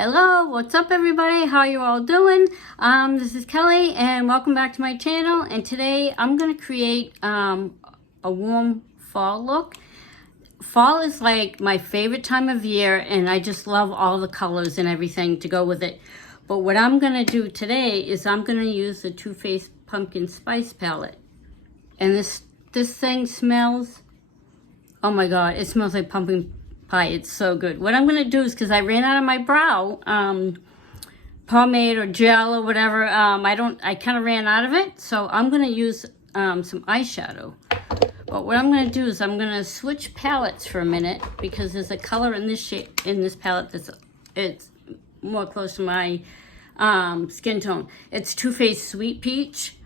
Hello, what's up everybody? How you all doing? This is Kelly and welcome back to my channel. And today I'm going to create a warm fall look. Fall is like my favorite time of year and I just love all the colors and everything to go with it. But what I'm going to do today is I'm going to use the Too Faced Pumpkin Spice Palette. And this thing smells, oh my god, it smells like pumpkin pie. It's so good. What I'm going to do is, because I ran out of my brow pomade or gel or whatever, I kind of ran out of it, so I'm going to use some eyeshadow. But what I'm going to do is I'm going to switch palettes for a minute, because there's a color in this shade, in this palette it's more close to my skin tone. It's Too Faced Sweet Peach.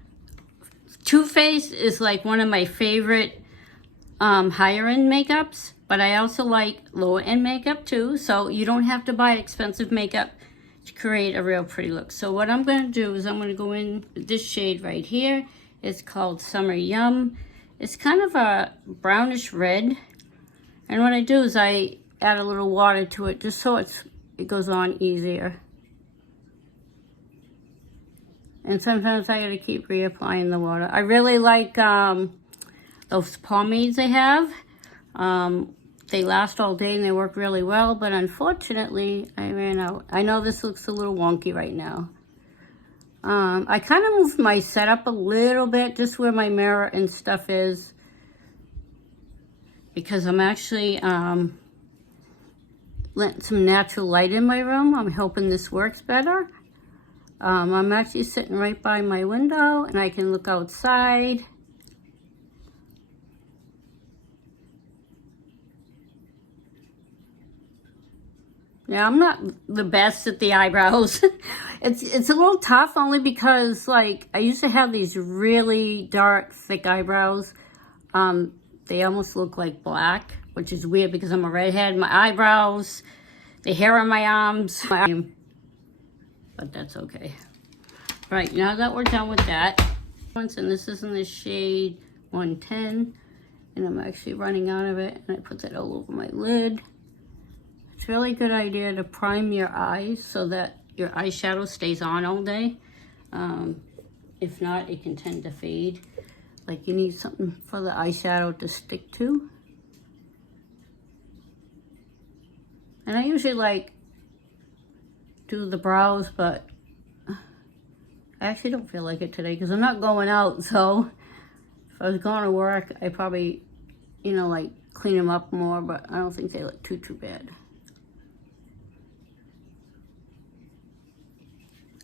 Too Faced is like one of my favorite higher end makeups, but I also like lower end makeup too, so you don't have to buy expensive makeup to create a real pretty look. So what I'm going to do is I'm going to go in with this shade right here. It's called Summer Yum. It's kind of a brownish red, and what I do is I add a little water to it just so it goes on easier. And sometimes I gotta keep reapplying the water. I really like those pomades they have. They last all day and they work really well, but unfortunately I ran out. I know this looks a little wonky right now. I kind of moved my setup a little bit, just where my mirror and stuff is, because I'm actually letting some natural light in my room. I'm hoping this works better. I'm actually sitting right by my window and I can look outside. Yeah, I'm not the best at the eyebrows. It's a little tough, only because like I used to have these really dark, thick eyebrows. They almost look like black, which is weird because I'm a redhead. My eyebrows, the hair on my arms, but that's okay. Right, now that we're done with that, and this is in the shade 110, and I'm actually running out of it, and I put that all over my lid. It's a really good idea to prime your eyes so that your eyeshadow stays on all day. If not, it can tend to fade. Like, you need something for the eyeshadow to stick to. And I usually like do the brows, but I actually don't feel like it today because I'm not going out. So if I was going to work, I probably, you know, like clean them up more, but I don't think they look too bad.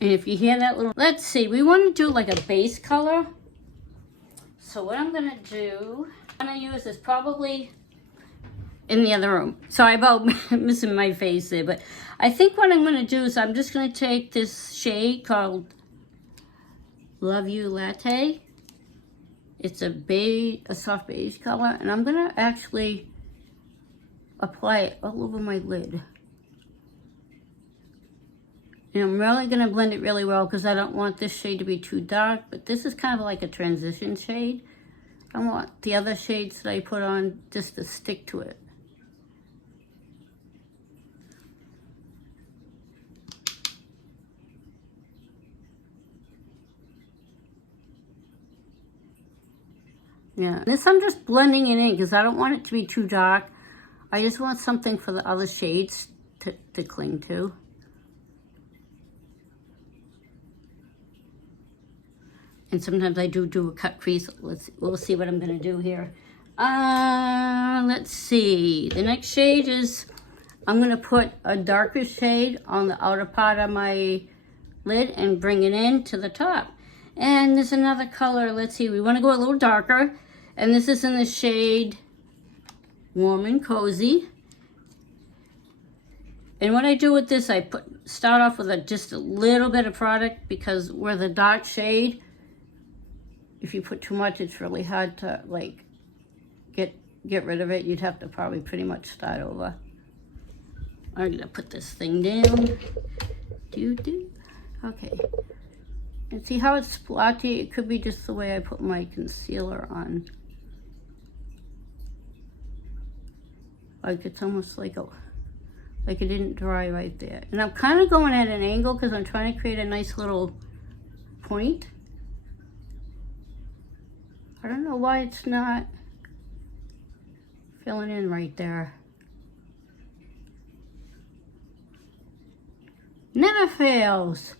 And if you hear that little, let's see, we want to do like a base color. So what I'm going to do, I'm going to use is probably in the other room. Sorry about missing my face there, but I think what I'm going to do is I'm just going to take this shade called Love You Latte. It's a beige, a soft beige color, and I'm going to actually apply it all over my lid. And I'm really going to blend it really well because I don't want this shade to be too dark, but this is kind of like a transition shade. I want the other shades that I put on just to stick to it. Yeah, this I'm just blending it in because I don't want it to be too dark. I just want something for the other shades to cling to. And sometimes I do a cut crease. We'll see what I'm gonna do here. Let's see. The next shade is, I'm gonna put a darker shade on the outer part of my lid and bring it in to the top. And there's another color. Let's see. We want to go a little darker, and this is in the shade Warm and Cozy. And what I do with this, I start off with just a little bit of product, because we're the dark shade. If you put too much, it's really hard to like get rid of it. You'd have to probably pretty much start over. I'm gonna put this thing down. Okay. And see how it's splotchy? It could be just the way I put my concealer on. Like it's almost like like it didn't dry right there. And I'm kind of going at an angle because I'm trying to create a nice little point. I don't know why it's not filling in right there. Never fails.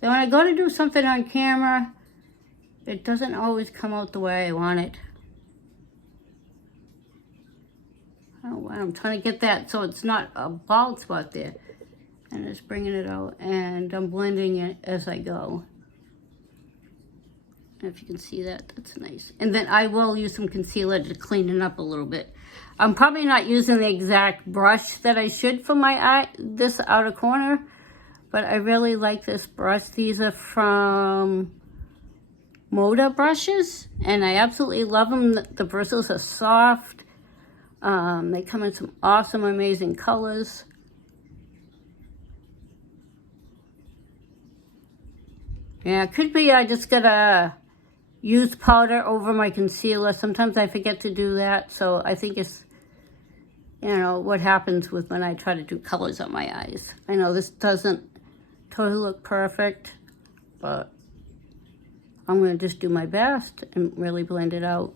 Then when I go to do something on camera, it doesn't always come out the way I want it. Oh, I'm trying to get that so it's not a bald spot there. And just bringing it out, and I'm blending it as I go. If you can see that, that's nice. And then I will use some concealer to clean it up a little bit. I'm probably not using the exact brush that I should for my eye, this outer corner, but I really like this brush. These are from Moda brushes, and I absolutely love them. The bristles are soft. They come in some awesome, amazing colors. Yeah, it could be I just gotta use powder over my concealer. Sometimes I forget to do that, so I think it's, you know, what happens with when I try to do colors on my eyes. I know this doesn't totally look perfect, but I'm gonna just do my best and really blend it out.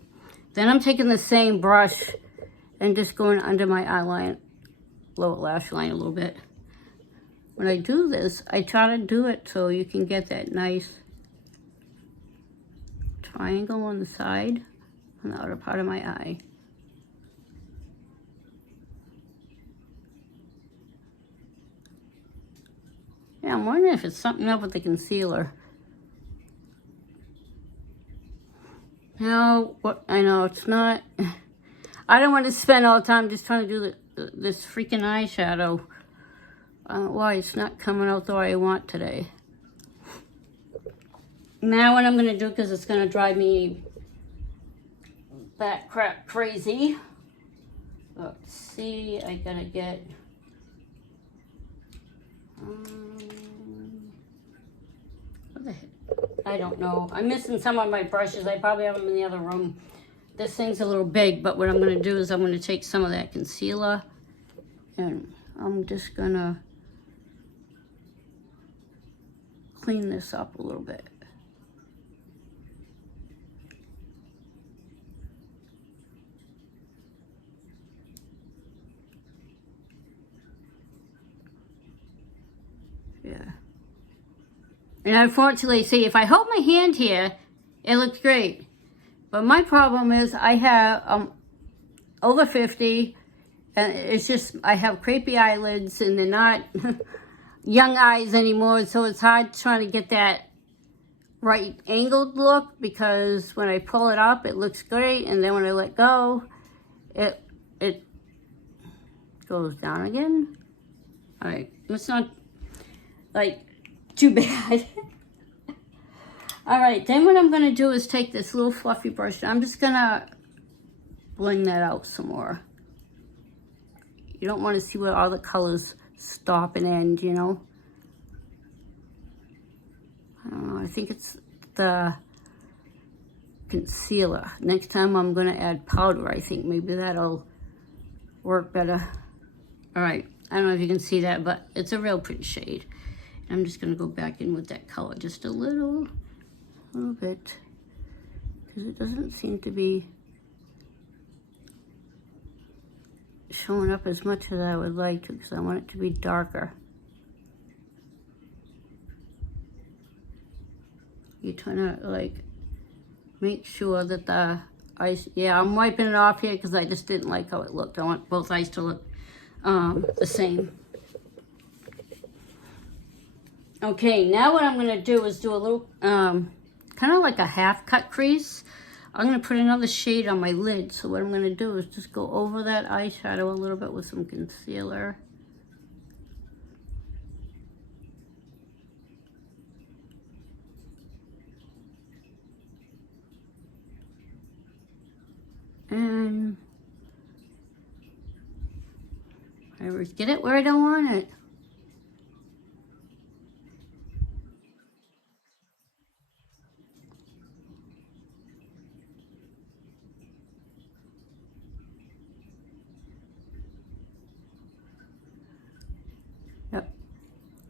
Then I'm taking the same brush and just going under my eyeline, lower lash line a little bit. When I do this, I try to do it so you can get that nice triangle on the side, on the outer part of my eye. Yeah, I'm wondering if it's something up with the concealer. No, what I know it's not. I don't want to spend all the time just trying to do this freaking eyeshadow. I don't know why it's not coming out the way I want today. Now what I'm going to do, because it's going to drive me that crap crazy. Let's see, I got to get... what the heck? I don't know. I'm missing some of my brushes. I probably have them in the other room. This thing's a little big, but what I'm going to do is I'm going to take some of that concealer and I'm just going to clean this up a little bit. Yeah. And unfortunately, see, if I hold my hand here, it looks great. But my problem is I have over 50, and it's just, I have crepey eyelids, and they're not young eyes anymore, so it's hard trying to get that right angled look, because when I pull it up, it looks great, and then when I let go, it goes down again. All right, it's not, like, too bad. All right, then what I'm going to do is take this little fluffy brush. I'm just going to blend that out some more. You don't want to see where all the colors stop and end, you know. I don't know, I think it's the concealer. Next time I'm going to add powder. I think maybe that'll work better. All right, I don't know if you can see that, but it's a real pretty shade. I'm just going to go back in with that color just a little bit, because it doesn't seem to be showing up as much as I would like to, because I want it to be darker. You're trying to like make sure that the eyes, yeah, I'm wiping it off here because I just didn't like how it looked. I want both eyes to look the same. Okay, now what I'm going to do is do a little, kind of like a half cut crease. I'm going to put another shade on my lid. So what I'm going to do is just go over that eyeshadow a little bit with some concealer. And I always get it where I don't want it.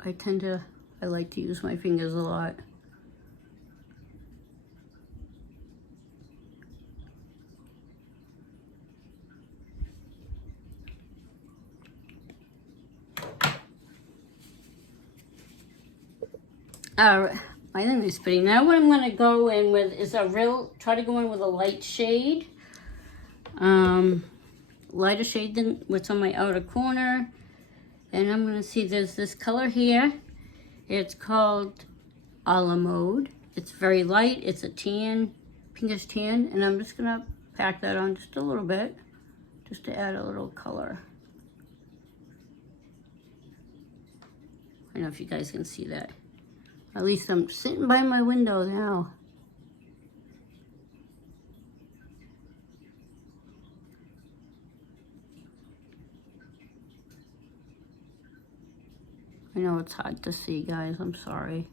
I like to use my fingers a lot. Alright, I think it's pretty. Now what I'm going to go in with is try to go in with a light shade. Lighter shade than what's on my outer corner. And I'm going to see there's this color here. It's called a la mode. It's very light. It's a tan, pinkish tan. And I'm just going to pack that on just a little bit, just to add a little color. I don't know if you guys can see that. At least I'm sitting by my window now. I know it's hard to see, guys. I'm sorry.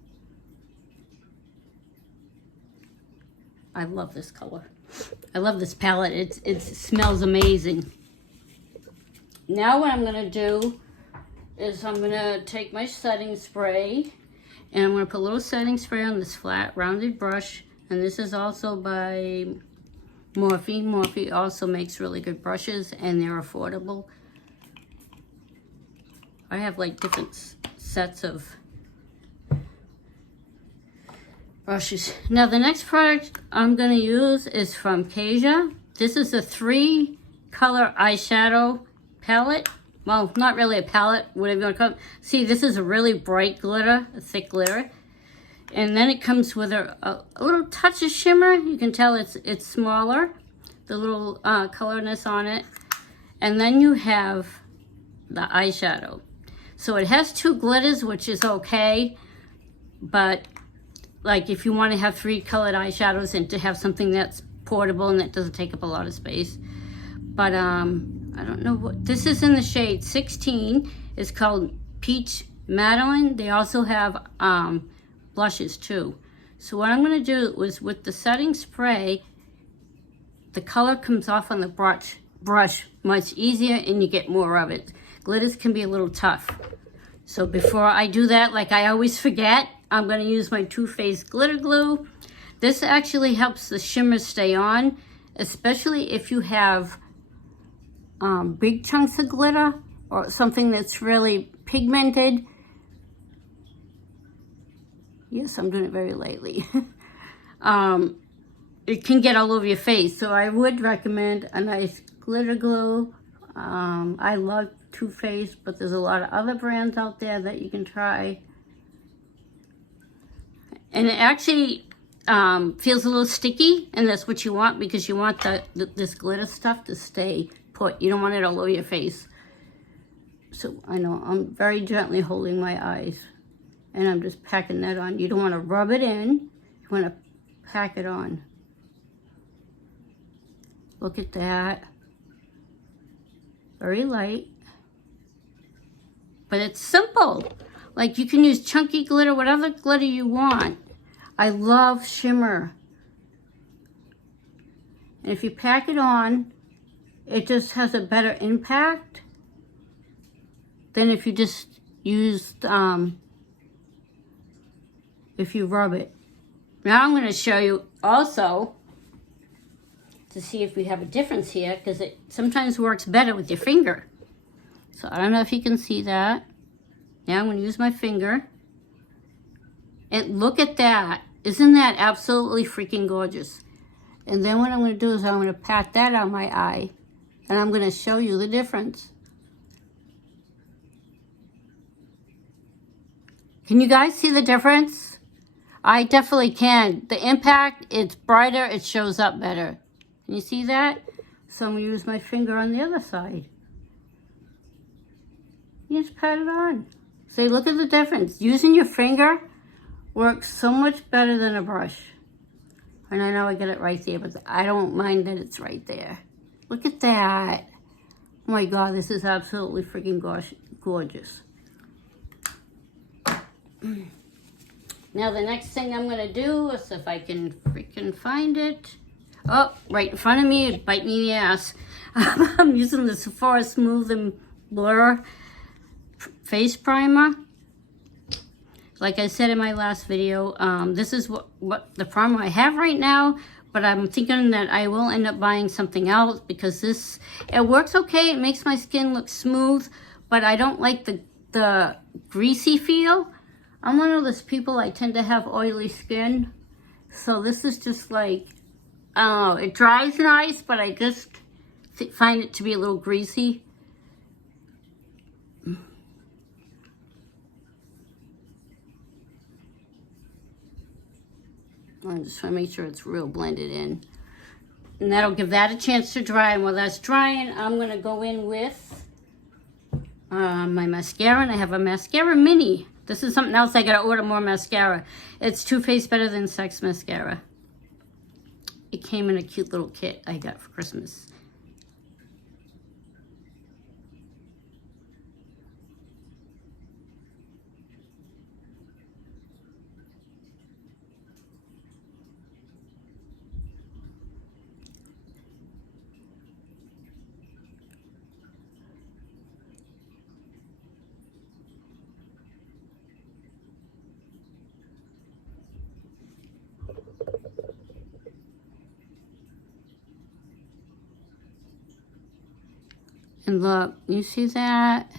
I love this color. I love this palette. It smells amazing. Now what I'm going to do is I'm going to take my setting spray. And I'm going to put a little setting spray on this flat, rounded brush. And this is also by Morphe. Morphe also makes really good brushes, and they're affordable. I have like different sets of brushes. Now the next product I'm going to use is from Kaja. This is a 3-color eyeshadow palette. Well, not really a palette, whatever you want to call it. See, this is a really bright glitter, a thick glitter. And then it comes with a little touch of shimmer. You can tell it's smaller, the little colorness on it. And then you have the eyeshadow. So it has 2 glitters, which is okay. But like if you want to have 3 colored eyeshadows and to have something that's portable and that doesn't take up a lot of space. But I don't know what, this is in the shade 16. It's called Peach Madeline. They also have blushes too. So what I'm going to do is with the setting spray, the color comes off on the brush much easier and you get more of it. Glitters can be a little tough. So before I do that, like I always forget, I'm going to use my Twofaced glitter glue. This actually helps the shimmer stay on, especially if you have big chunks of glitter or something that's really pigmented. Yes, I'm doing it very lightly. It can get all over your face, so I would recommend a nice glitter glue. I love Too Faced, but there's a lot of other brands out there that you can try. And it actually feels a little sticky, and that's what you want because you want this glitter stuff to stay put. You don't want it all over your face. So I know I'm very gently holding my eyes and I'm just packing that on. You don't want to rub it in. You want to pack it on. Look at that. Very light. But it's simple. Like you can use chunky glitter, whatever glitter you want. I love shimmer. And if you pack it on, it just has a better impact than if you just used, if you rub it. Now I'm going to show you also to see if we have a difference here, because it sometimes works better with your finger. So I don't know if you can see that. Now I'm going to use my finger. And look at that. Isn't that absolutely freaking gorgeous? And then what I'm going to do is I'm going to pat that on my eye. And I'm going to show you the difference. Can you guys see the difference? I definitely can. The impact, it's brighter, it shows up better. Can you see that? So I'm going to use my finger on the other side. You just pat it on. See, look at the difference. Using your finger works so much better than a brush. And I know I get it right there, but I don't mind that it's right there. Look at that. Oh my God, this is absolutely freaking gorgeous. Now the next thing I'm going to do is, if I can freaking find it. Oh, right in front of me, it bite me in the ass. I'm using the Sephora Smooth and Blur face primer. like I said in my last video, this is what the primer I have right now, but I'm thinking that I will end up buying something else because it works okay. It makes my skin look smooth, but I don't like the greasy feel. I'm one of those people, I tend to have oily skin. So this is just like, I don't know, it dries nice, but I just find it to be a little greasy. I'm just trying to make sure it's real blended in. And that'll give that a chance to dry. And while that's drying, I'm going to go in with my mascara. And I have a mascara mini. This is something else I got to order more mascara. It's Too Faced Better Than Sex mascara. It came in a cute little kit I got for Christmas. And look, you see that?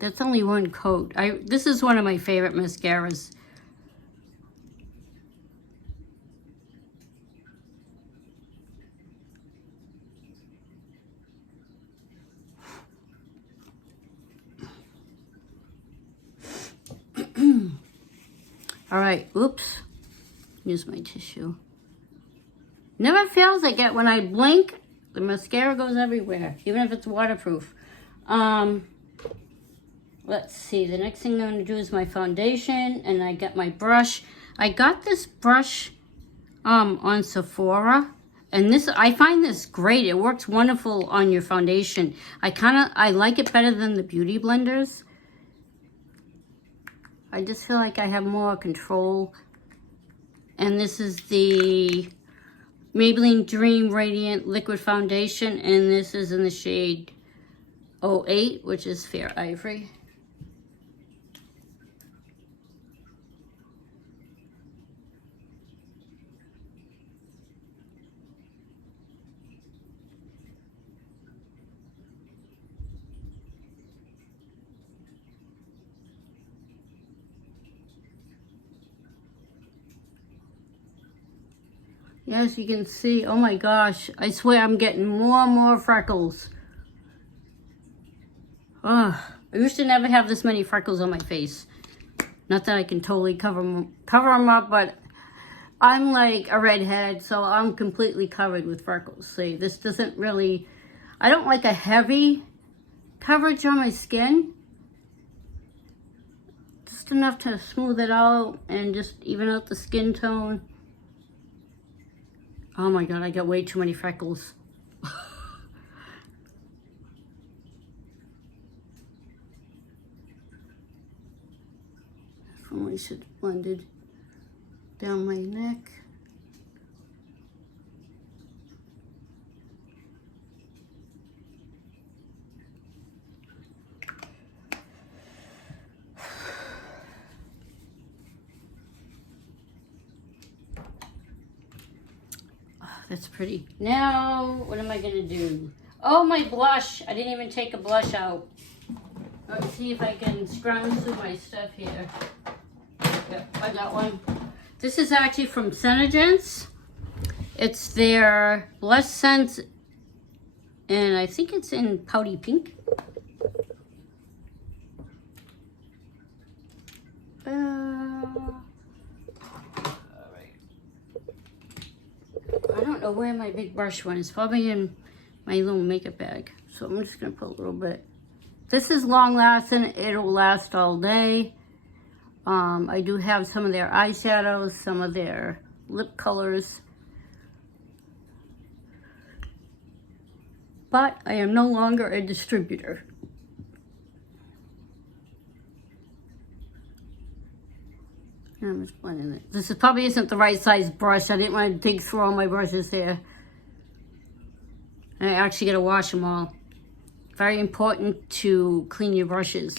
That's only one coat. This is one of my favorite mascaras. All right, oops. Use my tissue. Never fails, I get when I blink, the mascara goes everywhere, even if it's waterproof. Let's see, the next thing I'm going to do is my foundation, and I got my brush. I got this brush on Sephora, and I find this great. It works wonderful on your foundation. I like it better than the beauty blenders. I just feel like I have more control. And this is the Maybelline Dream Radiant Liquid Foundation, and this is in the shade 08, which is Fair Ivory. As you can see, oh my gosh, I swear I'm getting more and more freckles. I used to never have this many freckles on my face. Not that I can totally cover them up, but I'm like a redhead, so I'm completely covered with freckles. See, this doesn't really, I don't like a heavy coverage on my skin. Just enough to smooth it out and just even out the skin tone. Oh my God, I got way too many freckles. Probably should have blended down my neck. That's pretty. Now, what am I going to do? Oh, my blush. I didn't even take a blush out. Let's see if I can scrounge through my stuff here. Yep, I got one. This is actually from Senegence. It's their blush scent, and I think it's in Pouty Pink. I don't know where my big brush went. It's probably in my little makeup bag. So I'm just going to put a little bit. This is long lasting. It'll last all day. I do have some of their eyeshadows, some of their lip colors. But I am no longer a distributor. I'm just blending it. This probably isn't the right size brush. I didn't want to dig through all my brushes here. I actually got to wash them all. Very important to clean your brushes.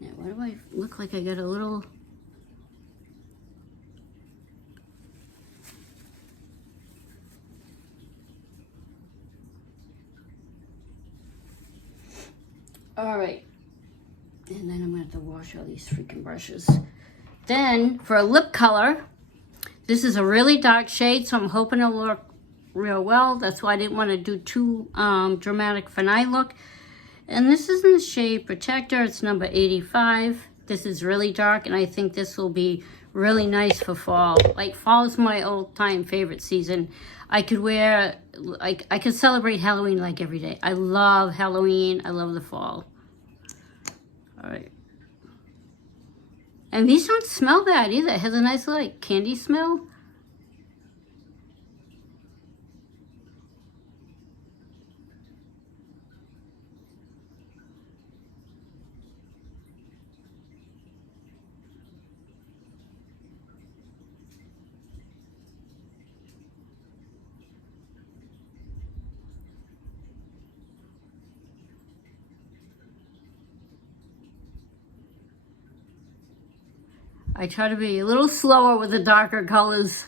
Yeah, why Why do I look like I got a little... All right. And then I'm gonna have to wash all these freaking brushes. Then for a lip color, this is a really dark shade, so I'm hoping it'll work real well. That's why I didn't want to do too dramatic for night look. And this is in the shade Protector. It's number 85. This is really dark, and I think this will be really nice for fall. Like, fall is my all-time favorite season. I could wear, like, I could celebrate Halloween like every day. I love Halloween. I love the fall. All right. And these don't smell bad either. It has a nice, like, candy smell. I try to be a little slower with the darker colors.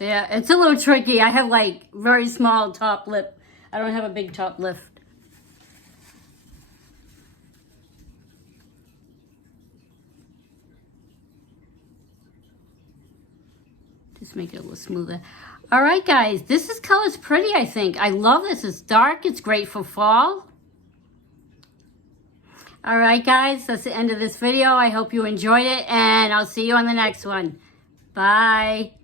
Yeah, it's a little tricky. I have like very small top lip. I don't have a big top lift. Just make it a little smoother. All right, guys, this color's pretty, I think. I love this. It's dark. It's great for fall. All right, guys, that's the end of this video. I hope you enjoyed it, and I'll see you on the next one. Bye.